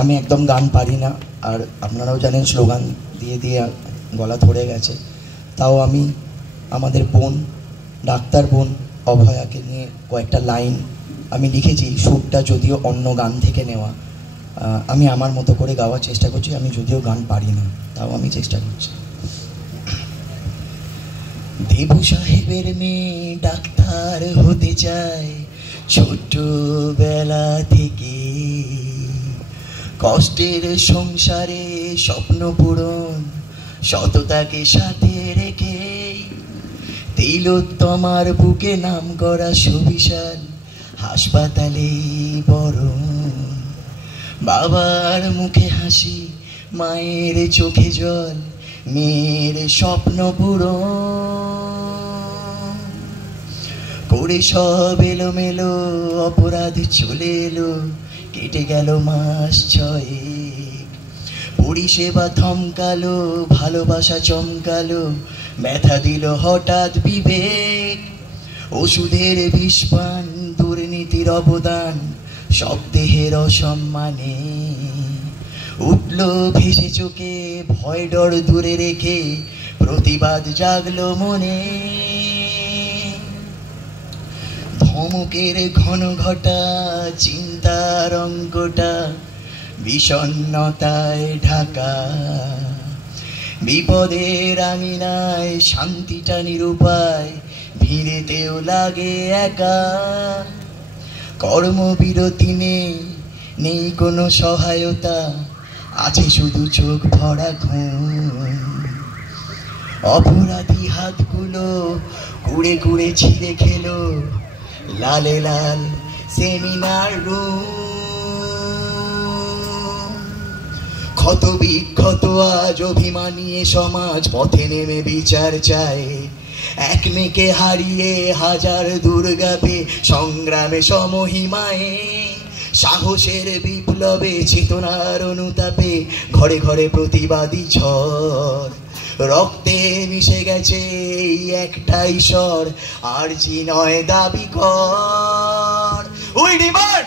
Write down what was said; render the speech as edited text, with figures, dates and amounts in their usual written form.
আমি একদম গান পারি না, আর আপনারাও জানেন স্লোগান দিয়ে দিয়ে গলা ধরে গেছে। তাও আমি আমাদের বোন, ডাক্তার বোন অভয়াকে নিয়ে কয়েকটা লাইন আমি লিখেছি। সুরটা যদিও অন্য গান থেকে নেওয়া, আমি আমার মতো করে গাওয়ার চেষ্টা করছি। আমি যদিও গান পারি না, তাও আমি চেষ্টা করছি। দেবু সাহেবের মেয়ে ডাক্তার হতে চায় ছোটবেলা থেকে, কষ্টের সংসারে স্বপ্ন পূরণ সততাকে সাথে রেখে, তিলোত্তমার বুকে নাম করা সুবিশাল হাসপাতালে বরণ। বাবার মুখে হাসি, মায়ের চোখে জল, মেয়ের স্বপ্ন পূরণ করে সব এলোমেলো অপরাধ চলে এলো, কেটে গেল মাস ছয়েক। পরিষেবা থমকালো, ভালোবাসা চমকালো, ব্যথা দিল হঠাৎ বিবেক। ওষুধের বিষপান, দুর্নীতির অবদান, সব দেহের অসম্মানে উঠল ভেসে চোখে, ভয় ডর দূরে রেখে প্রতিবাদ জাগলো মনে। ধমকের ঘন ঘটা, চিন্তার অঙ্কটা বিষণ্ণতায় ঢাকা, বিপদের আঙিনায় শান্তিটা নিরুপায়, ভিড়েতেও লাগে একা। কর্মবিরতি নেই কোনো সহায়তা, আছে শুধু চোখ ভরা ঘুম। অপরাধী হাতগুলো কুড়ে কুড়ে ছিঁড়ে খেলো লালে লাল সেমিনার রুম। ক্ষত বিক্ষত আজ অভিমানিয়ে সমাজ পথে নেমে বিচার চায়। এক মেয়েকে হারিয়ে হাজার দুর্গাপে সংগ্রামে সমহিমায়, সাহসের বিপ্লবে চেতনার অনুতাপে ঘরে ঘরে প্রতিবাদী ঝড়। রক্তে মিশে গেছে এই একটাই স্বর, আর জি নয় দাবি কর। We demand